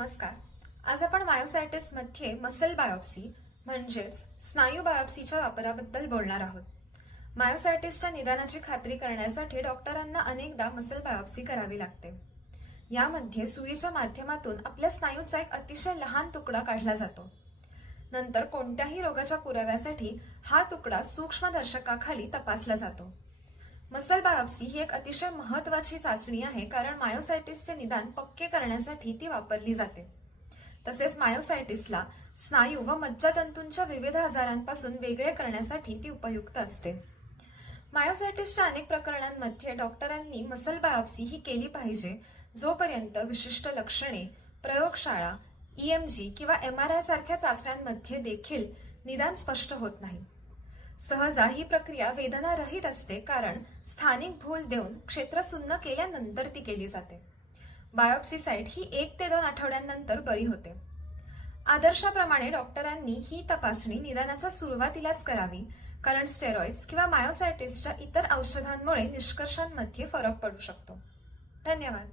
नमस्कार. आज आपण मायोसायटिसमध्ये मसल बायोप्सी म्हणजेच स्नायू बायोप्सीच्या वापराबद्दल बोलणार आहोत. मायोसायटिसच्या निदानाची खात्री करण्यासाठी डॉक्टरांना अनेकदा मसल बायोप्सी करावी लागते. यामध्ये सुईच्या माध्यमातून आपल्या स्नायूचा एक अतिशय लहान तुकडा काढला जातो. नंतर कोणत्याही रोगाच्या पुराव्यासाठी हा तुकडा सूक्ष्मदर्शकाखाली तपासला जातो. मसल बायोप्सी ही एक अतिशय महत्वाची चाचणी आहे कारण मायोसायटिसचे निदान पक्के करण्यासाठी ती वापरली जाते. तसेच मायोसायटिसला स्नायू व मज्जातंतूंच्या विविध आजारांपासून वेगळे करण्यासाठी ती उपयुक्त असते. मायोसायटिसच्या अनेक प्रकरणांमध्ये डॉक्टरांनी मसल बायोप्सी ही केली पाहिजे जोपर्यंत विशिष्ट लक्षणे प्रयोगशाळा ईएमजी किंवा एम आर आय सारख्या चाचण्यांमध्ये देखील निदान स्पष्ट होत नाही. सहसा ही प्रक्रिया वेदनारहित असते कारण स्थानिक भूल देऊन क्षेत्र सुन्न केल्यानंतर ती केली जाते. बायोप्सी साईट ही एक ते दोन आठवड्यांनंतर बरी होते. आदर्शाप्रमाणे डॉक्टरांनी ही तपासणी निदानाच्या सुरुवातीलाच करावी कारण स्टेरॉइड्स किंवा मायोसायटिसच्या इतर औषधांमुळे निष्कर्षांमध्ये फरक पडू शकतो. धन्यवाद.